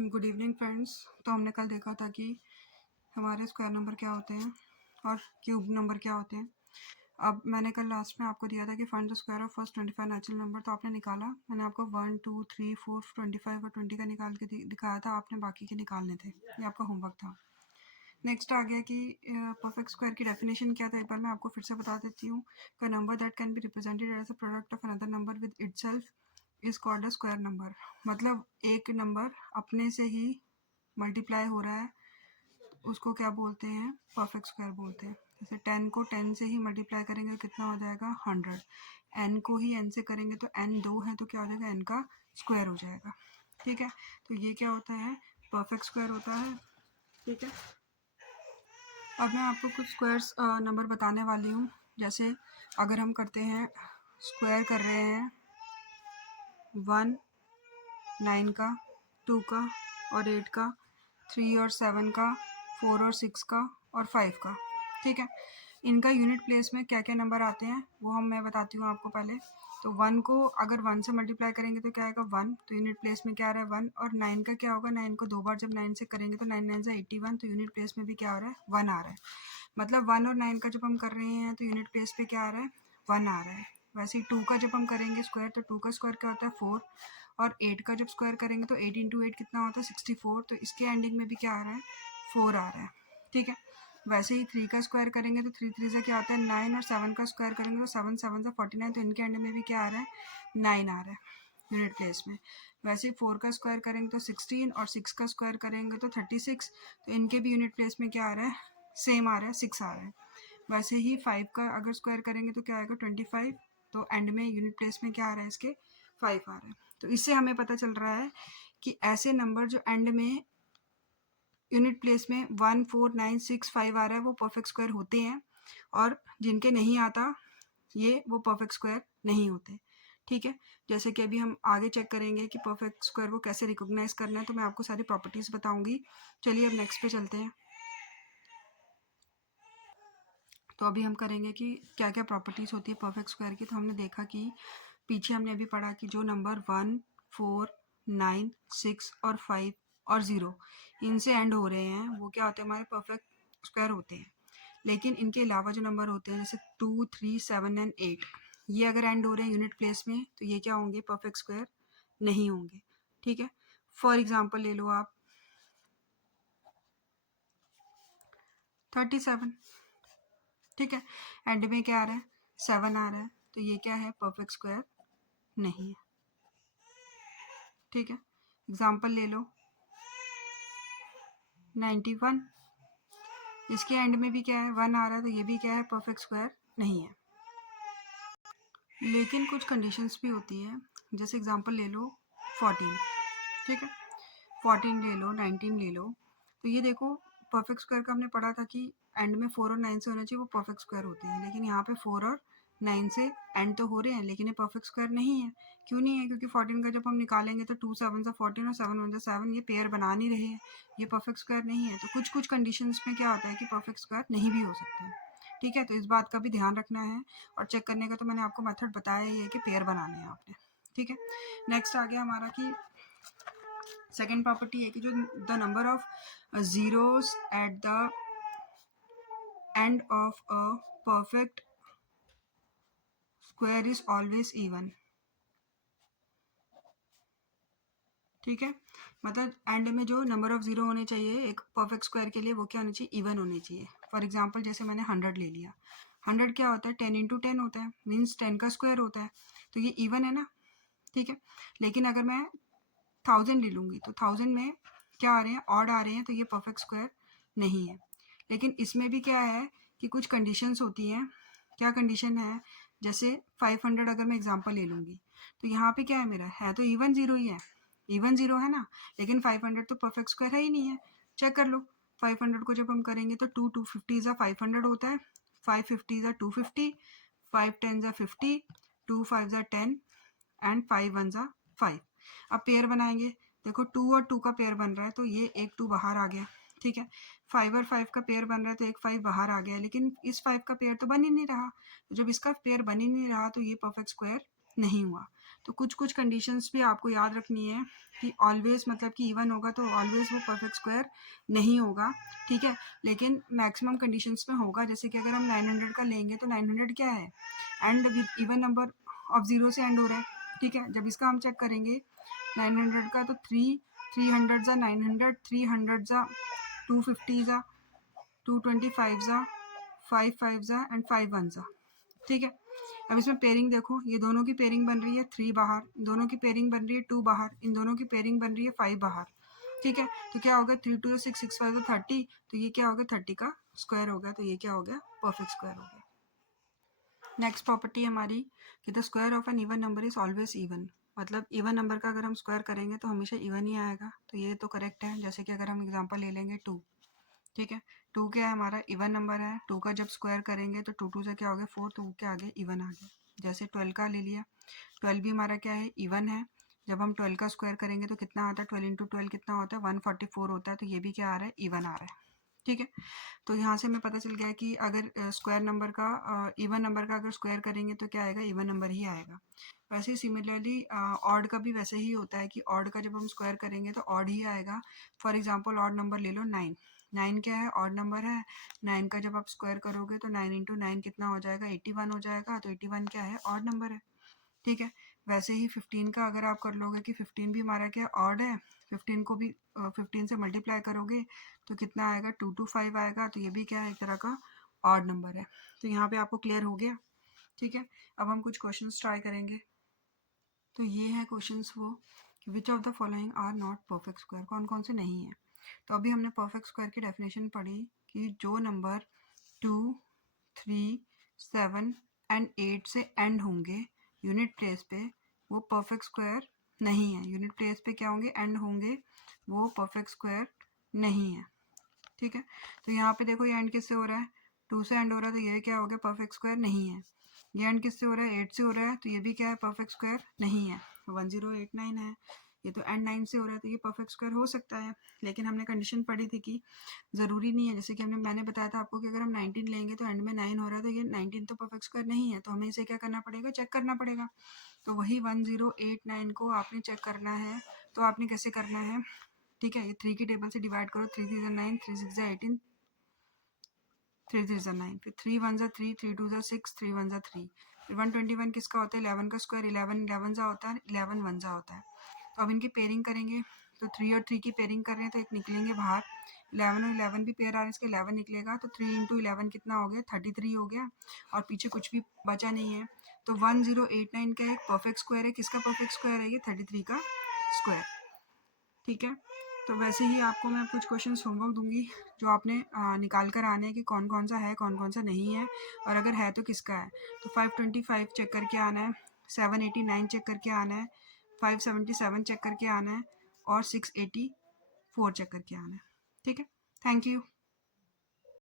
Good evening friends. तो हमने कल देखा था कि हमारे स्क्वायर नंबर क्या होते हैं और क्यूब नंबर क्या होते हैं। अब मैंने कल लास्ट में आपको दिया था कि find the square of first 25 natural number, तो आपने निकाला। मैंने आपको 1 2 3 4 25 और 20 का निकाल के दिखाया था, आपने बाकी के निकालने थे। ये आपका होमवर्क था। नेक्स्ट आ गया कि परफेक्ट स्क्वायर की डेफिनेशन क्या था। एक बार मैं आपको फिर से बता देती हूँ। का number that can be represented as a product of another number with itself is called a square number. मतलब एक नंबर अपने से ही मल्टीप्लाई हो रहा है, उसको क्या बोलते हैं? परफेक्ट स्क्वायर बोलते हैं। जैसे 10 को 10 से ही मल्टीप्लाई करेंगे तो कितना हो जाएगा? 100। n को ही n से करेंगे तो n 2 है तो क्या हो जाएगा? n का स्क्वायर हो जाएगा। ठीक है, तो ये क्या होता है? परफेक्ट स्क्वायर होता है। ठीक है, अब मैं आपको कुछ स्क्वायर्स नंबर बताने वाली हूँ। जैसे अगर हम करते हैं, स्क्वायर कर रहे हैं 1 9 का, 2 का और 8 का, 3 और 7 का, 4 और 6 का और 5 का। ठीक है, इनका यूनिट प्लेस में क्या क्या नंबर आते हैं वो मैं बताती हूँ आपको पहले। तो 1 को अगर 1 से मल्टीप्लाई करेंगे तो क्या आएगा? 1। तो यूनिट प्लेस में क्या आ रहा है? 1। और 9 का क्या होगा? 9 को 2 बार जब 9 से करेंगे तो 9 9 से 81, तो यूनिट प्लेस में भी क्या आ रहा है? 1 आ रहा है। मतलब 1 और 9 का जब हम कर रहे हैं तो यूनिट प्लेस पे क्या आ रहा है? 1 आ रहा है। वैसे ही 2 का जब हम करेंगे स्क्वायर, तो 2 का स्क्वायर क्या होता है? 4। और 8 का जब स्क्वायर करेंगे तो 8 इंटू 8 कितना होता है? 64। तो इसके एंडिंग में भी क्या आ रहा है? 4 आ रहा है। ठीक है, वैसे ही 3 का स्क्वायर करेंगे तो 3 3 से क्या होता है? 9। और 7 का स्क्वायर करेंगे तो 7 7 से 49, तो इनके एंडिंग में भी क्या आ रहा है? 9 आ रहा है यूनिट प्लेस में। वैसे ही 4 का स्क्वायर करेंगे तो 16 और 6 का स्क्वायर करेंगे तो 36, तो इनके भी यूनिट प्लेस में क्या आ रहा है? सेम आ रहा है, 6 आ रहा है। वैसे ही 5 का अगर स्क्वायर करेंगे तो क्या आएगा? 25। तो एंड में यूनिट प्लेस में क्या आ रहा है? इसके 5 आ रहा है। तो इससे हमें पता चल रहा है कि ऐसे नंबर जो एंड में यूनिट प्लेस में 1 4 9 6 5 आ रहा है वो परफेक्ट स्क्वायर होते हैं, और जिनके नहीं आता ये वो परफेक्ट स्क्वायर नहीं होते। ठीक है, जैसे कि अभी हम आगे चेक करेंगे कि परफेक्ट स्क्वायर को कैसे रिकॉग्नाइज करना है, तो मैं आपको सारी प्रॉपर्टीज बताऊंगी। चलिए अब नेक्स्ट पे चलते हैं। तो अभी हम करेंगे कि क्या क्या प्रॉपर्टीज होती है परफेक्ट स्क्वायर की। तो हमने देखा कि पीछे हमने अभी पढ़ा कि जो नंबर 1 4 9 6 और 5 और 0 इनसे एंड हो रहे हैं वो क्या होते हैं? हमारे परफेक्ट स्क्वायर होते हैं। लेकिन इनके अलावा जो नंबर होते हैं जैसे 2 3 7 एंड 8, ये अगर एंड हो रहे हैं यूनिट प्लेस में तो ये क्या होंगे? परफेक्ट स्क्वायर नहीं होंगे। ठीक है, फॉर एग्जाम्पल ले लो आप 37। ठीक है, एंड में क्या आ रहा है? 7 आ रहा है, तो ये क्या है? परफेक्ट स्क्वायर नहीं है। ठीक है, एग्जाम्पल ले लो 91, इसके एंड में भी क्या है? 1 आ रहा है, तो ये भी क्या है? परफेक्ट स्क्वायर नहीं है। लेकिन कुछ कंडीशंस भी होती है, जैसे एग्जांपल ले लो 14। ठीक है, 14 ले लो, 19 ले लो। तो ये देखो परफेक्ट स्क्वायर का हमने पढ़ा था कि एंड में 4 और 9 से होना चाहिए, वो परफेक्ट स्क्वायर होते हैं। लेकिन यहाँ पे 4 और 9 से एंड तो हो रहे हैं लेकिन ये परफेक्ट स्क्वायर नहीं है। क्यों नहीं है? क्योंकि 14 का जब हम निकालेंगे तो 2 7 से 14 और 7 1 से 7, ये पेयर बना नहीं रहे हैं, ये परफेक्ट स्क्वायर नहीं है। तो कुछ कुछ कंडीशंस में क्या होता है कि परफेक्ट स्क्वायर नहीं भी हो सकते हैं। ठीक है, तो इस बात का भी ध्यान रखना है। और चेक करने का तो मैंने आपको मेथड बताया ही है कि पेयर बनाने हैं आपने। ठीक है, नेक्स्ट आ गया हमारा कि सेकेंड प्रॉपर्टी है कि जो the number of zeros at the end of a perfect square is always even. ठीक है, मतलब एंड में जो नंबर ऑफ जीरो होने चाहिए एक परफेक्ट स्क्वायर के लिए वो क्या होनी चाहिए? इवन होने चाहिए। फॉर एग्जांपल जैसे मैंने 100 ले लिया, 100 क्या होता है? 10 इंटू 10 होता है, मीन्स 10 का स्क्वायर होता है, तो ये इवन है ना। ठीक है, लेकिन अगर मैं 1000 ले लूँगी तो 1000 में क्या आ रहे हैं? ऑड आ रहे हैं, तो ये परफेक्ट स्क्वायर नहीं है। लेकिन इसमें भी क्या है कि कुछ कंडीशंस होती हैं। क्या कंडीशन है? जैसे 500 अगर मैं एग्जांपल ले लूँगी तो यहाँ पे क्या है? मेरा है तो इवन जीरो ही है, इवन जीरो है ना, लेकिन 500 तो परफेक्ट स्क्वायर है ही नहीं है। चेक कर लो, 500 को जब हम करेंगे तो 2 250 ज़ा 500 होता है, 550 ज़ा 250, 5 10 ज़ा 50, 2 5 ज़ा 10 एंड 5 1 ज़ा 5। अब पेयर बनाएंगे, देखो 2 और 2 का पेयर बन रहा है तो ये एक 2 बाहर आ गया। ठीक है, 5 और 5 का पेयर बन रहा है तो एक 5 बाहर आ गया, लेकिन इस 5 का पेयर तो बन ही नहीं रहा। तो जब इसका पेयर बन ही नहीं रहा तो ये परफेक्ट स्क्वायर नहीं हुआ। तो कुछ कुछ कंडीशंस भी आपको याद रखनी है कि ऑलवेज मतलब कि इवन होगा तो ऑलवेज वो परफेक्ट स्क्वायर नहीं होगा, ठीक है, लेकिन मैक्सिमम कंडीशंस में होगा। जैसे कि अगर हम 900 का लेंगे तो 900 क्या है, and with even number of zero से एंड हो रहा है, ठीक है। जब इसका हम चेक करेंगे 900 का तो 300 जा 900, 300 जा 250 जा 225 जा 55 जा एंड 51 जा, ठीक है। अब इसमें पेयरिंग देखो, ये दोनों की पेयरिंग बन रही है 3 बाहर, दोनों की पेयरिंग बन रही है 2 बाहर, इन दोनों की पेयरिंग बन रही है 5 बाहर, ठीक है। तो क्या होगा 3 2 6 6 5 30, तो ये क्या हो गया 30 का स्क्वायर हो गया, तो ये क्या हो गया परफेक्ट स्क्वायर हो गया। नेक्स्ट प्रॉपर्टी हमारी कि the square of an even number is always even, मतलब इवन नंबर का अगर हम स्क्वायर करेंगे तो हमेशा इवन ही आएगा, तो ये तो करेक्ट है। जैसे कि अगर हम एग्जांपल ले लेंगे 2, ठीक है, 2 क्या है हमारा इवन नंबर है, 2 का जब स्क्वायर करेंगे तो 2 2 से क्या हो गया 4, तो के आगे इवन आ गया। जैसे 12 का ले लिया, 12 भी हमारा क्या है इवन है, जब हम 12 का स्क्वायर करेंगे तो कितना आता है 12 इंटू 12 कितना होता है 144 होता है, तो ये भी क्या आ रहा है इवन आ रहा है, ठीक है। तो यहाँ से हमें पता चल गया कि अगर स्क्वायर नंबर का इवन नंबर का अगर स्क्वायर करेंगे तो क्या आएगा इवन नंबर ही आएगा। वैसे ही सिमिलरली ऑड का भी वैसे ही होता है कि ऑड का जब हम स्क्वायर करेंगे तो ऑड ही आएगा। फॉर एग्जांपल ऑड नंबर ले लो 9, 9 क्या है ऑड नंबर है, 9 का जब आप स्क्वायर करोगे तो 9 इंटू 9 कितना हो जाएगा 81 हो जाएगा, तो 81 क्या है ऑड नंबर है, ठीक है। वैसे ही 15 का अगर आप कर लोगे कि 15 भी हमारा क्या ऑड है, 15 को भी 15 से मल्टीप्लाई करोगे तो कितना आएगा 225 आएगा, तो ये भी क्या है एक तरह का ऑड नंबर है। तो यहाँ पे आपको क्लियर हो गया, ठीक है। अब हम कुछ क्वेश्चंस ट्राई करेंगे। तो ये है क्वेश्चंस वो कि which of the following are not perfect square, कौन कौन से नहीं है। तो अभी हमने परफेक्ट स्क्वायर की डेफिनेशन पढ़ी कि जो नंबर 2, 3, 7 एंड 8 से एंड होंगे यूनिट प्लेस पे वो परफेक्ट स्क्वायर नहीं है, यूनिट प्लेस पे क्या होंगे एंड होंगे, वो परफेक्ट स्क्वायर नहीं है, ठीक है। तो यहाँ पे देखो ये एंड किससे हो रहा है 2 से एंड हो रहा है, तो ये क्या हो गया परफेक्ट स्क्वायर नहीं है। ये एंड किससे हो रहा है 8 से हो रहा है, तो ये भी क्या है परफेक्ट स्क्वायर नहीं है। 1089 है, ये तो एंड 9 से हो रहा है, तो ये परफेक्ट स्क्वायर हो सकता है, लेकिन हमने कंडीशन पढ़ी थी कि ज़रूरी नहीं है। जैसे कि मैंने बताया था आपको कि अगर हम 19 लेंगे तो एंड में 9 हो रहा है, तो ये 19 तो परफेक्ट स्क्वायर नहीं है, तो हमें इसे क्या करना पड़ेगा चेक करना पड़ेगा। तो वही 1089 को आपने चेक करना है, तो आपने कैसे करना है, ठीक है, ये 3 की टेबल से डिवाइड करो, 3 3 9, 3 6 18, 3 3 9, फिर 3 1 3, 3 2 6, 3 1 3, फिर 121 किसका होता है 11 का स्क्वायर, 11 11 सा होता है, 11 1 सा होता है। तो अब इनकी पेयरिंग करेंगे, तो 3 और 3 की पेयरिंग कर रहे हैं तो एक निकलेंगे बाहर, 11 और 11 भी पेयर आ रहा है, इसका 11 निकलेगा, तो 3 इंटू 11 कितना हो गया 33 हो गया, और पीछे कुछ भी बचा नहीं है। तो 1089 का एक परफेक्ट स्क्वायर है, किसका परफेक्ट स्क्वायर है ये 33 का स्क्वायर, ठीक है। तो वैसे ही आपको मैं कुछ क्वेश्चंस होमवर्क दूंगी जो आपने निकाल कर आने हैं कि कौन कौन सा है कौन कौन सा नहीं है, और अगर है तो किसका है। तो 525 चेक करके आना है, 789 चेक करके आना है, 577 चेक करके आना है, और 684 चेक करके आना है, ठीक है। Thank you.